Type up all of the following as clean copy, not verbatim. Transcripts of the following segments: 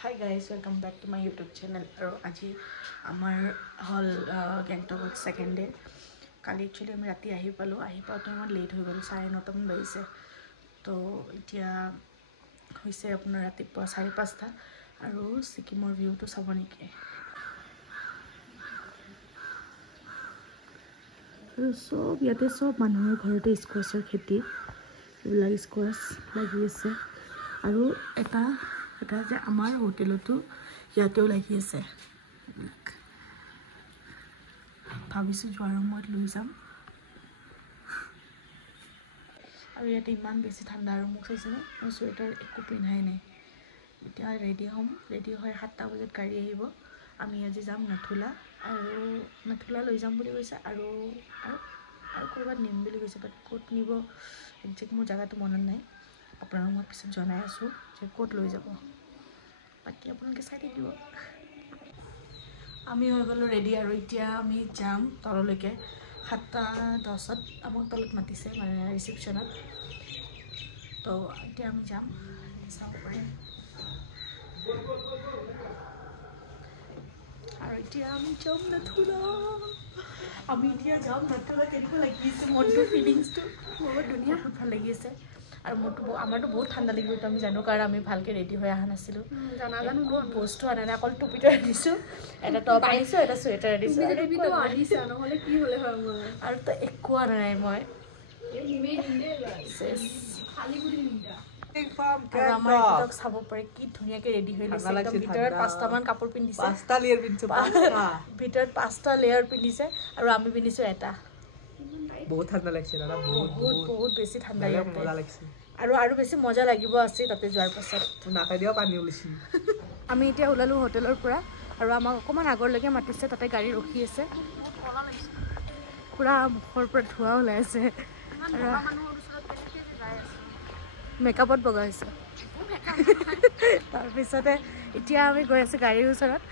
Hi guys, welcome back to my YouTube channel. Aji amar hall Gangtok second day. Kali actually ami rati ahi palo amar late hoy gol 9:30 man baise. To etia hoise apunar rati 5:30 aru Sikimor view to sabo niki. So yate sob manhur ghorote squashৰ খেতি এবিলাক squash লাগি আছে আৰু এটা যে আমাৰ হোটেলতো ইয়াতেও লাগি আছে ভাবিছো যোৱাৰ সময়ত লৈ যাম আৰু ইয়াতে ইমান বেছি ঠাণ্ডা আৰু মোক চাইছেনে মই সোয়েটাৰ একো পিন্ধাই নাই এতিয়া ৰেডি হৈ 7টা বজাত গাড়ী আহিব আমি আজি যাম নাথুলা আৰু নাথুলা লৈ যাম বুলি কৈছে আৰু কৰবাত নিম বুলি কৈছে বাট কোট নিব একজেক্ট মোৰ জায়গাটো মনত নাই আপোনাক মই পিছত জনাই আছো যে কোট লৈ যাব বাকি আপোনালোকে চাই থাকিব আমি হৈ গলো ৰেডি আৰু এতিয়া আমি যাম তললৈকে 7:10ত আমাক তলত মাতিছে মানে ৰিসেপশনত তো এতিয়া আমি যাম চাও পাৰে আৰু এতিয়া আমি যাম নাথুলা কেনেকুৱা লাগিছে মনটো ফিলিংছটো বহুত ধুনীয়া ভাল লাগিছে আৰু আমাৰটো বহুত ঠাণ্ডা লাগিব তো আমি জানো কাৰণ আমি ভালকে ৰেডি হৈ আহা নাছিলো জানো বস্তু আনা নাই অকল টুপিটো আনিছো এটা টপ আনিছো এটা সোয়েটাৰ আনিছো টুপিটো আনিছা নহলে কি হলে হয় মই আৰু তো একো আনা নাই মই এই নিমে দিলে খালি গুলি নিদা আৰু আমাৰ ইহঁতক চাব পাৰে কি ধুনীয়াকে ৰেডি হৈ লৈছে একদম ভিতৰত 5টা মান কাপোৰ পিন্ধিছে 5টা লেয়াৰ পিন্ধিছে 5টা ভিতৰত 5টা লেয়াৰ পিন্ধিছে আৰু আমি পিন্ধিছো এটা বহুত ঠাণ্ডা লাগিছে দাদা বহুত বেছি ঠাণ্ডা মজা লাগিছে আৰু বেছি মজা লাগিব আছে তাতে যোৱাৰ পাছত নাখাই দিও পানী উলিছি আমি এতিয়া ওলালো হোটেলৰ পৰা আৰু আমাক অকমান আগৰলৈকে মাতিছে তাতে গাড়ী ৰখি আছে পুৰা মুখৰ পৰা ধোঁৱা ওলাই আছে মেকআপত বগাইছে তাৰ পিছতে এতিয়া আমি গৈ আছে গাড়ীৰ ওচৰত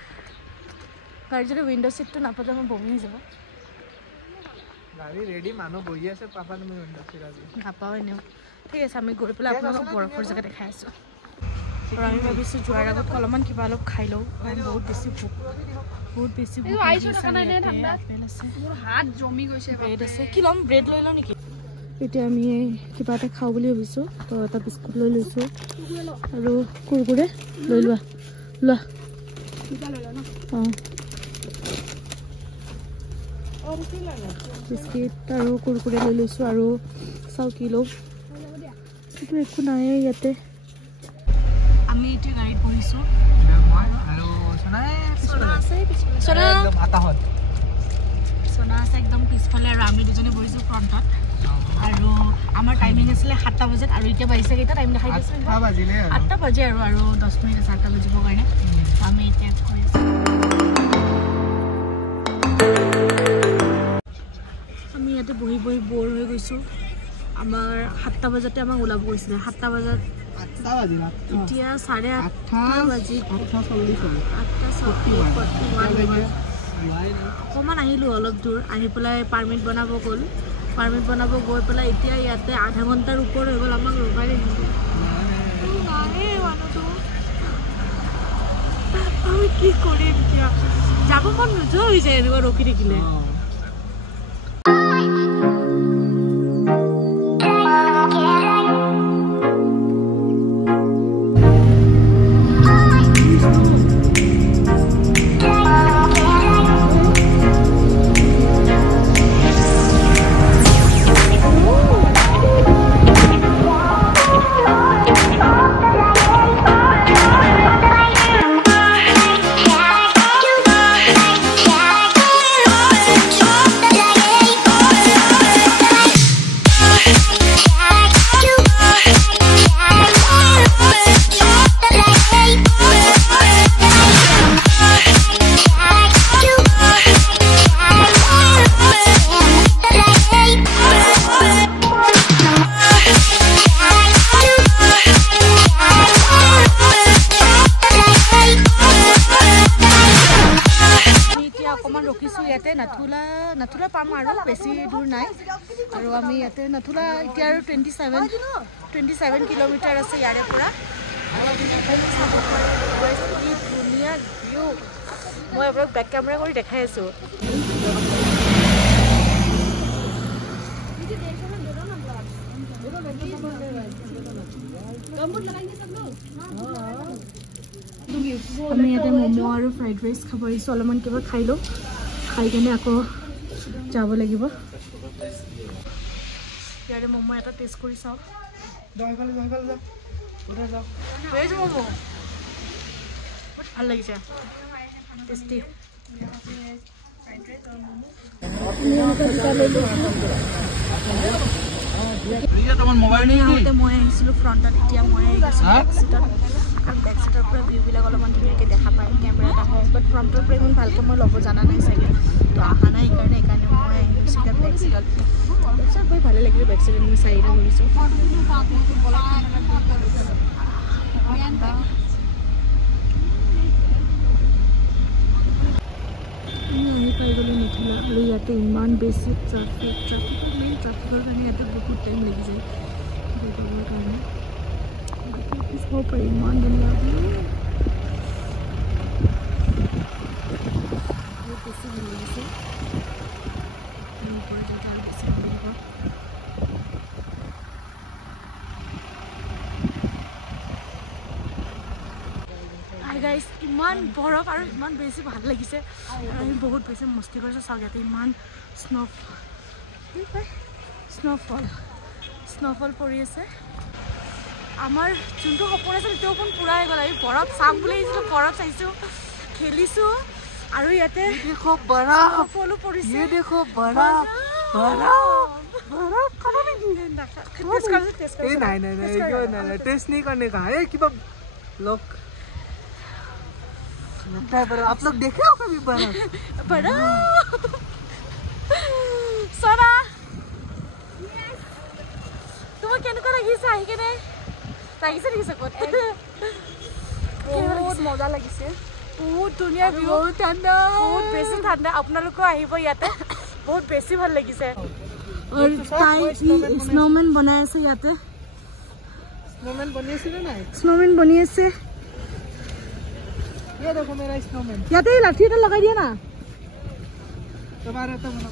গাড়ীৰ যদি উইন্ডো সিটটো নাপালে মই বমি হৈ যাব গাড়ী ৰেডি মানুহ বহি আছে পাপা তুমি উইন্ডো সিট আজি নাপাও এনেও ঠিক আছে আমি গৈ পেলাই আপোনালোকক বৰফৰ জায়গা দেখাই আছো আৰু আমি ভাবিছো যোৱাৰ আগত অলপমান কিবা অলপ খাই লওঁ কাৰণ বহুত বেছি ভোক আইছো দেখা নাই নে ঠাণ্ডা মোৰ হাত জমি গৈছে ব্ৰেড আছে কি লম ব্ৰেড লৈ লওঁ নেকি এতিয়া আমি কিবা এটা খাও বুলি ভাবিছো তো এটা বিস্কুট লৈ লৈছো আৰু কুৰকুৰে লৈ লোৱা বিস্কুট আৰু কুৰকুৰে লৈ লৈছো আৰু চাও কি লওঁ একো নাই ইয়াতে আমি এতিয়া গাড়ীত বহিছো আৰু সোনা আছে একদম পিছফালে আৰু আমি দুজনে বহিছো ফ্ৰণ্টত আৰু আমাৰ টাইমিং আছিল 7টা বজাত আৰু এতিয়া বাইছে কেইটা টাইম দেখাই দিছে 8টা বাজে আৰু 10 মিনিট 7টা বাজিব কাৰণে আমি এতিয়া কৰি আছো আমি ইয়াতে বহি বৰ হৈ গৈছো আমাৰ 7টা বজাতে আমাক ওলাব গৈছিল 7টা বজাত 8টা বাজিল এতিয়া 8:30 বাজি 8:41 অকমান আহিলো অলপ দূৰ আহি পেলাই পাৰমিট বনাব গৈ পেলাই এতিয়া ইয়াতে আধা ঘণ্টাৰ ওপৰ হৈ গ'ল আমাক ৰবাই দিছে আমি কি কৰিম এতিয়া যাব মন নোযোৱা হৈ যায় এনেকুৱা ৰখি থাকিলে নাথুলা পাম আৰু বেছি দূৰ নাই আৰু আমি ইয়াতে নাথুলা এতিয়া আৰু 27 কিলোমিটাৰ আছে ইয়াৰে পৰা মই আপোনাক বেক কেমেৰা কৰি দেখাই আছোঁ আমি ইয়াতে ম'ম' আৰু ফ্ৰাইড ৰাইচ খাব আহিছোঁ অলপমান কিবা খাই লওঁ খাই কেনে আকৌ যাব লাগিব ইয়াৰে ম'ম' এটা টেষ্ট কৰি চাওঁ ভেজ ম'ম' বহুত ভাল লাগিছে টেষ্টি মই আহিছিলোঁ ফ্ৰণ্টত এতিয়া মই আহিছোঁ বেক চিটৰ পৰা ভিউবিলাক অলপমান ধুনীয়াকৈ দেখা পায় কেমেৰাত আহে বাট ফ্ৰণ্টৰ পৰা ইমান ভালকৈ মই ল'ব জানা নাই চাগে তো অহা নাই সেইকাৰণে মই আহিছোঁ এতিয়া বেক চিটত তাৰপিছত গৈ ভালে লাগিলে বেক চিটত মই চাৰিটা কৰিছোঁ আমি পাই গ'লোঁ নুঠিলা আৰু ইয়াতে ইমান বেছি ট্ৰাফিকৰ কাৰণে ইয়াতে বহুত টাইম লাগি যায় গৈ পাবৰ কাৰণে চাব পাৰি ইমান ধুনীয়া বহুত বেছি ভাল লাগিছে ওপৰত যাওঁতে আৰু বেছি ভাল লাগিব গাইজ ইমান বৰফ আৰু ইমান বেছি ভাল লাগিছে আমি বহুত বেছি মস্তি কৰিছোঁ চাওক ইয়াতে ইমান স্ন'ফল পৰি আছে আমাৰ যোনটো সপোন আছিল সেইটো সপোন পূৰা হৈ গ'ল আমি বৰফ চাম বুলি আহিছিলোঁ বৰফ চাইছোঁ খেলিছোঁ আৰু ইয়াতে স্ন'ফলো পৰিছে लगता है बर्फ आप लोग देखे हो कभी बर्फ सोना तुम्हें केनेকুৱা লাগিছে আহি কেনে লাগিছে নেকি চকত বহুত মজা লাগিছে বহুত ধুনীয়া ভিউ বহুত ঠাণ্ডা বহুত বেছি ঠাণ্ডা আপোনালোকো আহিব ইয়াতে বহুত বেছি ভাল লাগিছে और ताई स्नोमैन बनाए আছে ইয়াতে स्नोमैन बनिয়েছিল না स्नोमैन बनिয়েছে ये देखो मेरा स्नोमैन याते लाठी तो लगा दिया ना तुम्हारे तो बना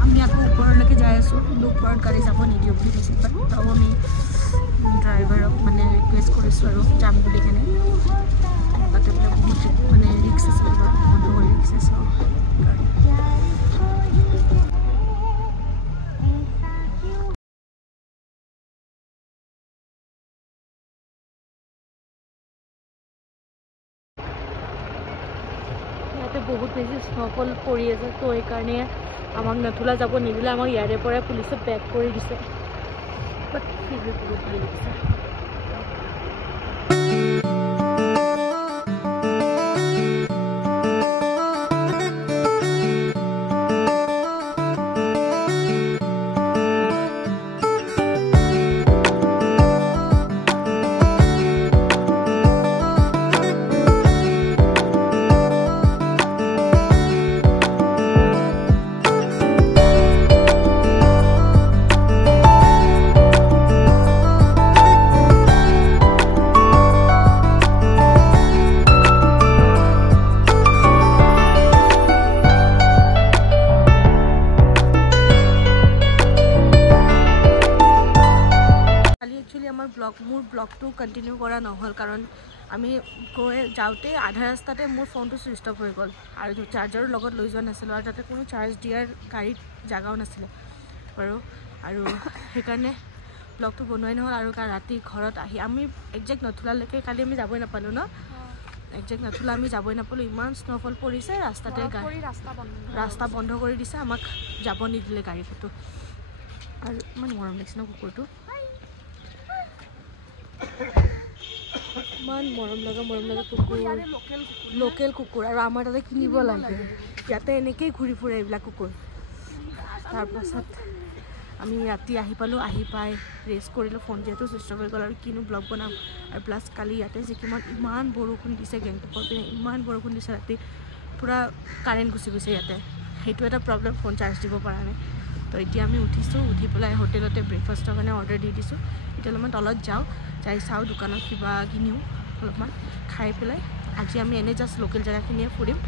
हम यहाँ को ऊपर लेके जाए सो लोग ऊपर गाड़ी যাব নিদিও বুলি কৈছে বাট তাও আমি ড্ৰাইভাৰক মানে ৰিকুৱেষ্ট কৰিছোঁ আৰু যাম বুলি কেনে তাতে বোলে বহুত মানে ৰিক্স আছে বন্ধ কৰি ৰিক্স আছে ইয়াতে বহুত বেছি স্ন'ফল পৰি আছে তো সেইকাৰণে আমাক নথুলা যাব নিদিলে আমাক ইয়াৰে পৰা পুলিচে বেক কৰি দিছে বাট ফিল্ডটো বহুত ভাল লাগিছে মোৰ ব্লগটো কণ্টিনিউ কৰা নহ'ল কাৰণ আমি গৈ যাওঁতে আধা ৰাস্তাতে মোৰ ফোনটো ছুইচ অফ হৈ গ'ল আৰু চাৰ্জাৰো লগত লৈ যোৱা নাছিলোঁ আৰু তাতে কোনো চাৰ্জ দিয়াৰ গাড়ীত জাগাও নাছিলে বাৰু আৰু সেইকাৰণে ব্লগটো বনোৱাই নহ'ল আৰু ৰাতি ঘৰত আহি আমি একজেক্ট নথুলালৈকে কালি আমি যাবই নাপালোঁ ন একজেক্ট নথুলা আমি যাবই নাপালোঁ ইমান স্ন'ফল পৰিছে ৰাস্তাতে ৰাস্তা বন্ধ কৰি দিছে আমাক যাব নিদিলে গাড়ীটো আৰু ইমান মৰম লাগিছে ন কুকুৰটো ইমান মৰম লগা কুকুৰ লোকেল কুকুৰ আৰু আমাৰ তাতে কিনিব লাগে ইয়াতে এনেকেই ঘূৰি ফুৰে এইবিলাক কুকুৰ তাৰপাছত আমি ৰাতি আহি পালোঁ আহি পাই ৰেষ্ট কৰিলোঁ ফোন যিহেতু চুইচ অফ হৈ গ'ল আৰু কিনো ব্লগ বনাম আৰু প্লাছ কালি ইয়াতে যিকিমান ইমান বৰষুণ দিছে গেংটকৰ পিনে ইমান বৰষুণ দিছে ৰাতি পূৰা কাৰেণ্ট গুচি গৈছে ইয়াতে সেইটো এটা প্ৰব্লেম, ফোন চাৰ্জ দিব পৰা নাই। তো এতিয়া আমি উঠিছোঁ, উঠি পেলাই হোটেলতে ব্ৰেকফাষ্টৰ কাৰণে অৰ্ডাৰ দি দিছোঁ। এতিয়া অলপমান তলত যাওঁ, যাই চাওঁ দোকানত কিবা কিনিও, অলপমান খাই পেলাই আজি আমি এনেই জাষ্ট লোকেল জেগাখিনিয়ে ফুৰিম,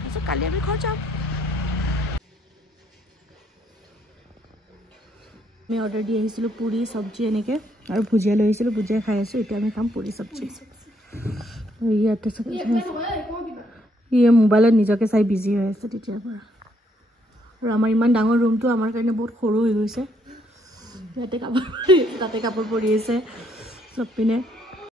তাৰপিছত কালি আমি ঘৰ যাম। আমি অৰ্ডাৰ দি আহিছিলোঁ পুৰি চব্জি এনেকৈ, আৰু ভুজিয়া লৈ আহিছিলোঁ, ভুজিয়া খাই আছোঁ। এতিয়া আমি খাম পুৰি চব্জি। ইয়াতে মোবাইলত নিজকে চাই বিজি হৈ আছে তেতিয়াৰ পৰা। আৰু আমাৰ ইমান ডাঙৰ ৰুমটো আমাৰ কাৰণে বহুত সৰু হৈ গৈছে। ইয়াতে কাপোৰ পৰি আছে, তাতে কাপোৰ পৰি আছে চব পিনে।